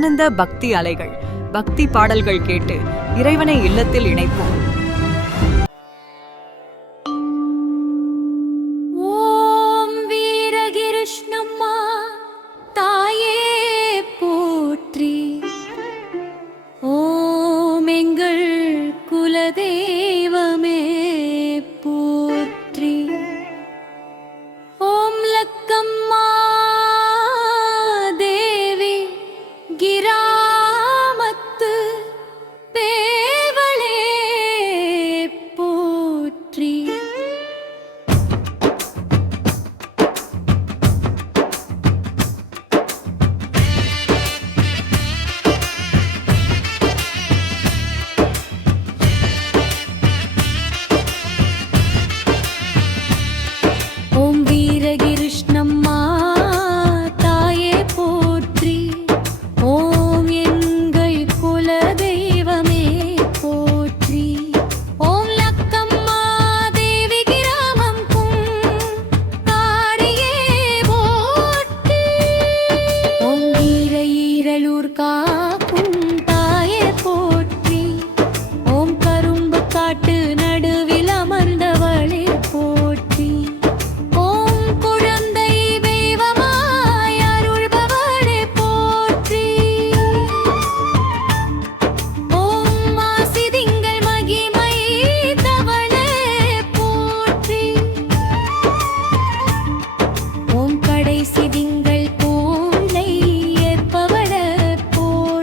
ஆனந்த பக்தி அலைகள். பக்தி பாடல்கள் கேட்டு இறைவனை இல்லத்தில் இணைப்போம். ஓம் வீரகிருஷ்ணம்மா தாயே போற்றி. ஓம் எங்கள் குலதெய்வமே போற்றி. ஓம் லக்கம்மா தேவி கிராமத்து பேவளே போற்றி. ஓம் வீரகிருஷ்ணம்மா தாயே போற்றி. ஓம் எங்கள் குலதெய்வமே போற்றி. ஓம் லக்கம்மா தேவி கிராமம் காரியே போற்றி. ஓம் வீர ஈரலூர் காக்கும் தாயே போற்றி. ஓம் கரும்பு காட்டு நடுவில் அமர்ந்தவளே போற்றி. ஓம் குழந்தை தெய்வமாய் அருள்பவளே போற்றி. ஓம் மாசி திங்கள் மகிமை தவளே போற்றி. ஓம் கடைசி திங்கள் பூனை ஏற்பவளே போற்றி.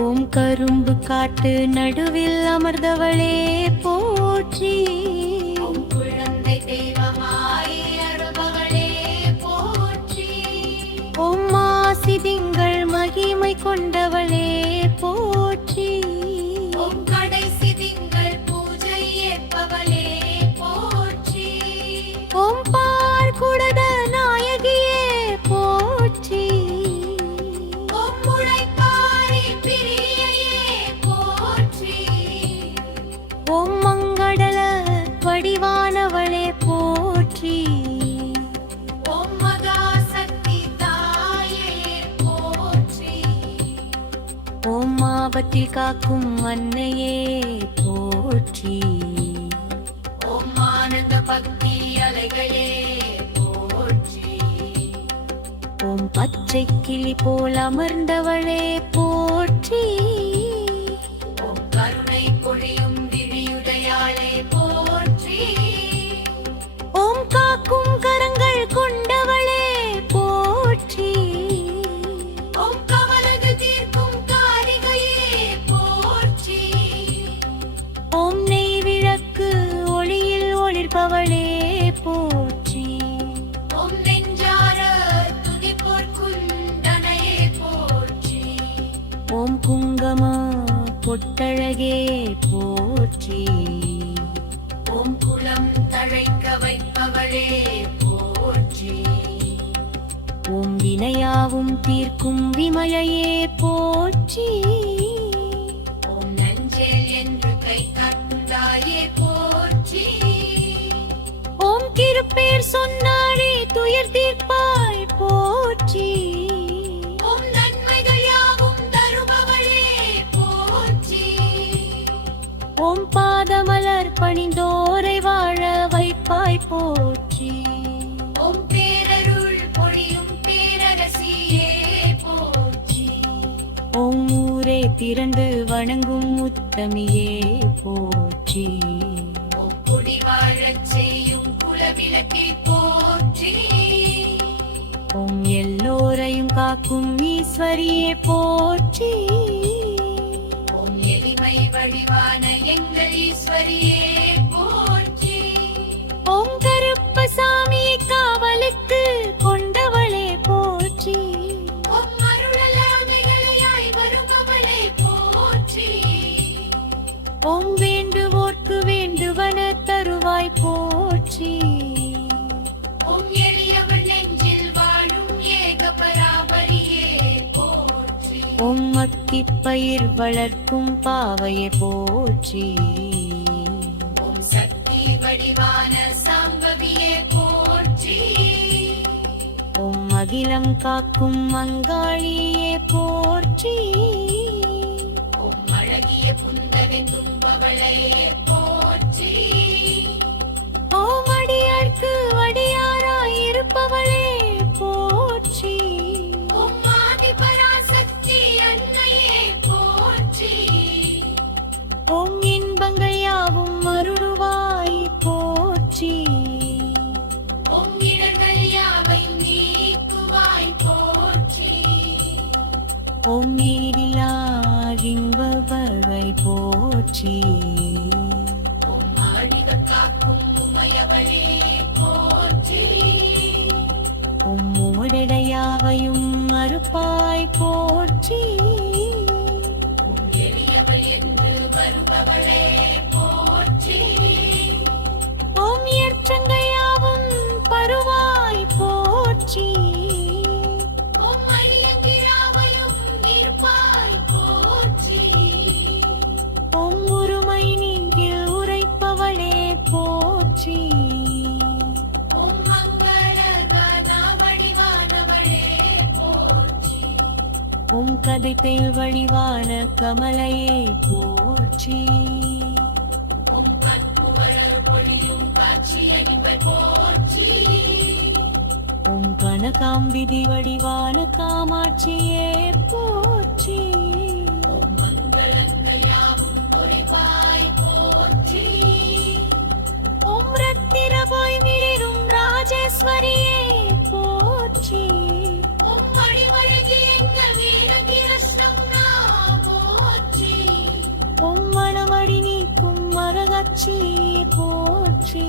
ஓம் கரும்பு காட்டு நடுவில் அமர்ந்தவளே போற்றி. ஓம் குழந்தை தெய்வமாய் அருள்பவளே போற்றி. ஓம் மாசி திங்கள் மகிமை கொண்டவளே போற்றி. ஓம் கடைசி திங்கள் பூஜை ஏற்பவளே போற்றி. ஓம் பார்க்குடத நாயகியே போற்றி. ஓம் முளைப்பாரி பிரியையே போற்றி. ஓம் மங்கள வடிவானவளே போற்றி. ஓம் மகாசக்தி தாயே போற்றி. ஓம் ஆபத்தில் காக்கும் அன்னையே போற்றி. ஓம் ஆனந்த பக்தி அலைகளே போற்றி. ஓம் பச்சை கிளி போல் அமர்ந்தவளே போற்றி. ஓம் கருணை பொழியும் விழியுடையாளே போற்றி. ஓம் காக்கும் கரங்கள் கொண்டவளே போற்றி. ஓம் கவலைகள் தீர்க்கும் காரிகையே போற்றி. ஓம் நெய் விளக்கு ஒளியில் ஒளிர்பவளே போற்றி. ஓம் நெஞ்சார துதிப்போர் குண்டனையே போற்றி. ஓம் குங்கம பொட்டழகே போற்றி. ஓம் குலம் தழைக்க வைப்பவளே போற்றி. ஓம் வினையாவும் தீர்க்கும் விமலையே போற்றி. ஓம் நஞ்சேல் என்று கை காட்டுந்தாயே போற்றி. ஓம் திருப்பேர் சொன்னாரே துயர் தீர்ப்பாய் போற்றி. ஓம் நன்மைகள் யாவும் தருபவளே போற்றி. ஓம் பாதமலர் பணிந்தோரை வாழ வைப்பாய் போற்றி. ஓம் பேரருள் பொழியும் பேரரசியே போற்றி. ஓம் ஊரே திரண்டு வணங்கும் உத்தமியே போற்றி. ஓம் குடி வாழச் செய்யும் குலவிளக்கே போற்றி. ஓம் எல்லோரையும் காக்கும் ஈஸ்வரியே போற்றி. ஓம் எளிமை வடிவான எங்கள் ஈஸ்வரியே போற்றி. ஓம் கருப்பசாமியை காவலுக்கு கொண்டவளே போற்றி. ஓம் அருளலாமைகளையாய் வருபவளே போற்றி. ஓம் வேண்டுவோர்க்கு வேண்டுவன தருவாய் போற்றி. ஓம் எளியவள் நெஞ்சில் வாழும் ஏக பராபரியே போற்றி. ஓம் அக்கிப் பயிர் வளர்க்கும் பாவையே போற்றி. ஓம் சக்தி வடிவான சாம்பவியே போற்றி. ஓம் அகிலம் காக்கும் மங்காளியே போற்றி. ஓம் அழகிய புந்தவெங்கும் பவளையே போற்றி. ஓம் அடியார்க்கு அடியாராய் இருப்பவளே போற்றி. ஓம் ஆதி பராசக்தி அன்னையே போற்றி. ஓம் இன்பங்கள் யாவும் அருள்வாய் போற்றி. ஓம் இடர்கள் யாவையும் நீக்குவாய் போற்றி. ஓம் நீரிலா இன்பவரை போற்றி. ஓம் ஆழிக காக்கும் உமையவளே போற்றி. ஓம் மூடடையாவையும் அறுப்பாய் போற்றி. ஓம் எளியவள் என்று வருபவளே போற்றி. ஓம் ஏற்றங்கள் யாவும் பருவாய் போற்றி. ஓம் அழியங்கிராவையும் நிற்பாய் போற்றி. ஓம் உருமை நீங்கில் உரைப்பவளே போற்றி. ஓம் மங்கள வடிவானவளே போற்றி. ஓம் கதைப்பேல் வடிவான கமலையே போற்றி. ஓம் கண்புகழர் பொழியும் காட்சியைவர் போற்றி. ஓம் கனகாம்பிதி வடிவான காமாட்சியே போற்றி. ஓம் மங்களங்கள் யாவும் பொறிவாய் போற்றி. ஓம் ரத்திரபாய் மிளிரும் ராஜேஸ்வரியே போற்றி. ஓம் மடிவழகி எங்கள் வீரகிருஷ்ணம் போற்றி. காட்சி போற்றி.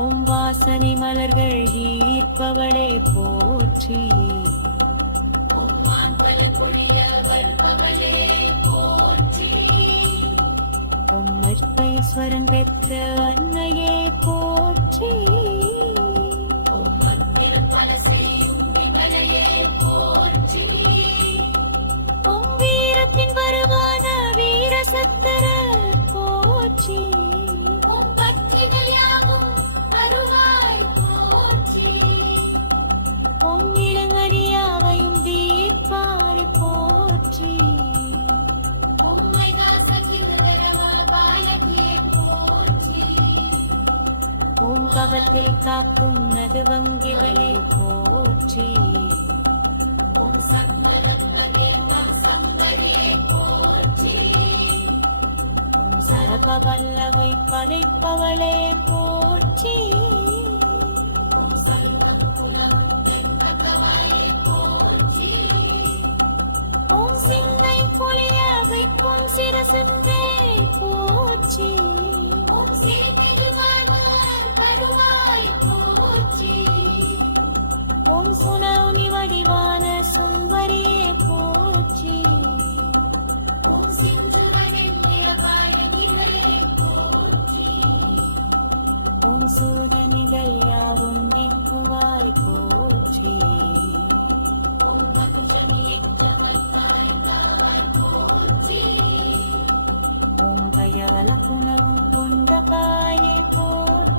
ஓம் வாசனை மலர்கள் ஈர்ப்பவளே போற்றி. ஓம் அற்பைஸ்வரன் பெற்ற அன்னையே போற்றி. ஓம் வீரத்தின் வருவான வீரசத்தர போற்றி. ஓம் இளங்கரியாவையும் தீர்ப்பாய் போற்றி. ஓம் கவத்தில் காக்கும் நடுவங்கிகளே போற்றி. ஓம் சரப வல்லவை படைப்பவளே போற்றி. ஓம் சிங்கை புலியவை பொன் சிரசென்றே போற்றி. ஓம் சுனவுனி வடிவான சுந்தரியே போற்றி. ஓம் சூதனிகள் யாவும் நீக்குவாய் போற்றி. ஓம் கயவல புனரும் கொண்ட காயே போற்றி.